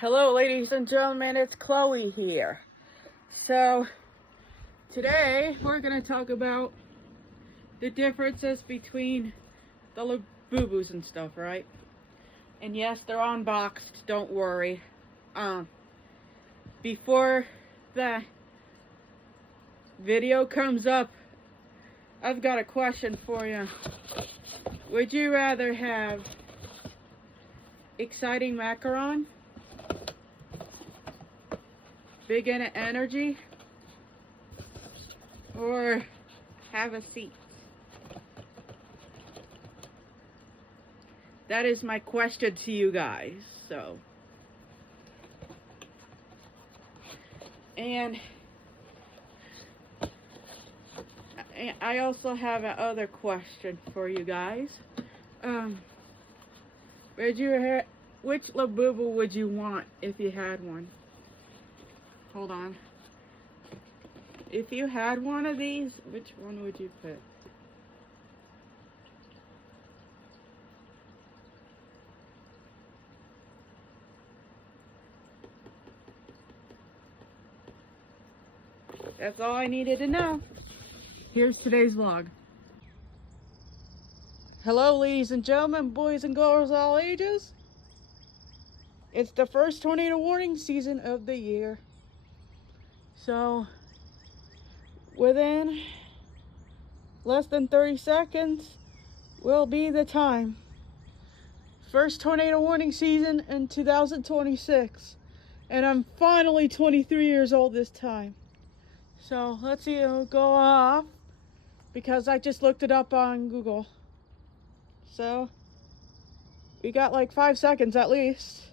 Hello, ladies and gentlemen, it's Chloe here. So, today we're going to talk about the differences between the Labubus and stuff, right? And yes, they're unboxed, don't worry. Before the video comes up, I've got a question for you. Would you rather have exciting macaron, big energy, or have a seat? That is my question to you guys. So, and I also have another question for you guys. Which Labubu would you want if you had one? Hold on. If you had one of these, which one would you pick? That's all I needed to know. Here's today's vlog. Hello, ladies and gentlemen, boys and girls all ages. It's the first tornado warning season of the year. So, within less than 30 seconds will be the time. First tornado warning season in 2026. And I'm finally 23 years old this time. So let's see, it'll go off because I just looked it up on Google. So we got like 5 seconds at least.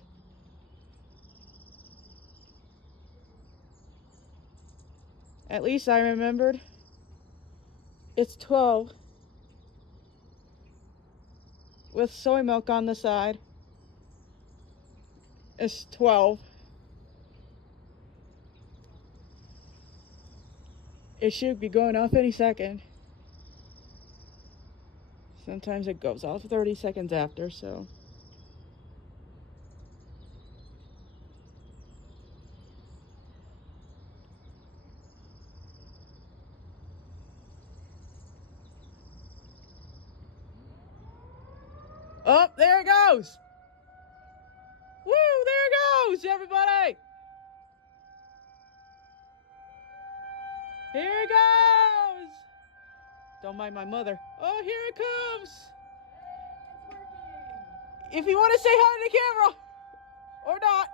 At least I remembered. It's 12 with soy milk on the side. It's 12. It should be going off any second. Sometimes it goes off 30 seconds after, so. Oh, there it goes! Woo, there it goes, everybody! Here it goes! Don't mind my mother. Oh, here it comes! It's working! If you want to say hi to the camera! Or not!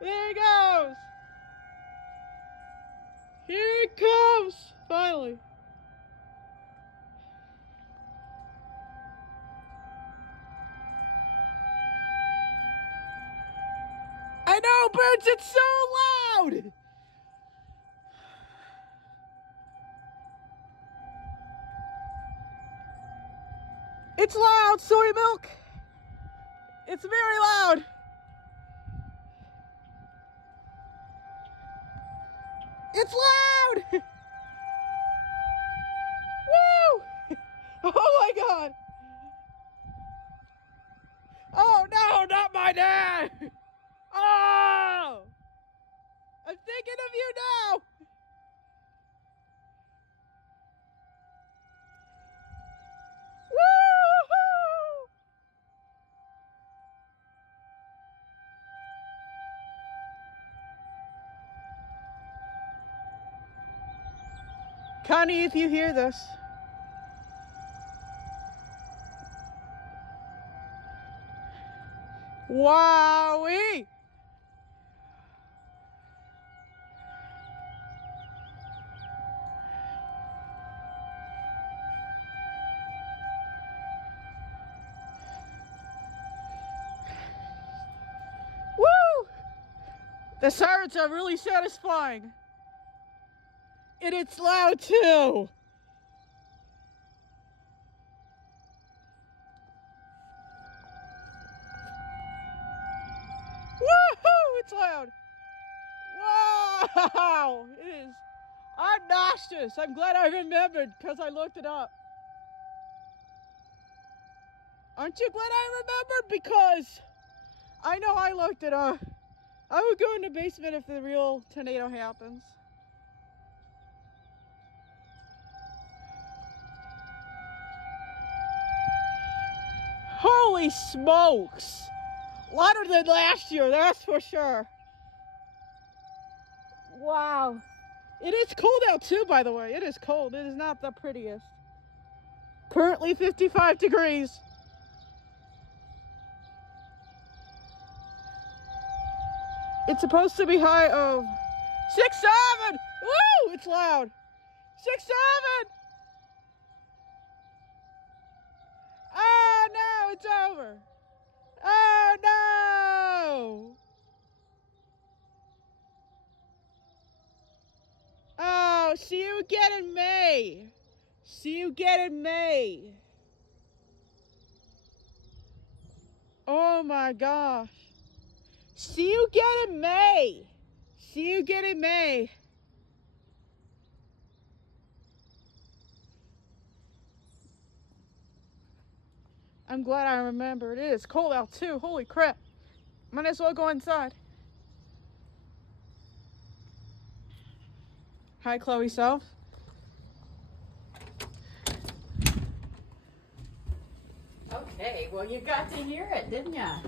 There it goes! Here it comes! Finally! I know, birds, it's so loud! It's loud, soy milk! It's very loud! It's loud! Woo! Oh my god! Oh no, not my dad! Oh! I'm thinking of you now! Woo-hoo! Connie, if you hear this. Wowee! Woo! The sirens are really satisfying. And it's loud too. Woohoo! It's loud. Wow! It is obnoxious. I'm glad I remembered because I looked it up. Aren't you glad I remembered? Because I know I looked it up. I would go in the basement if the real tornado happens. Holy smokes! Lighter than last year, that's for sure. Wow. It is cold out too, by the way. It is cold. It is not the prettiest. Currently 55 degrees. It's supposed to be high of 6, 7. Woo! It's loud. 6, 7. Oh no, it's over. Oh no. Oh, see you again in May. See you again in May. Oh my gosh. See you again in May. See you again in May. I'm glad I remembered. It is cold out too. Holy crap. Might as well go inside. Hi, Chloe Self. Okay, well you got to hear it, didn't ya?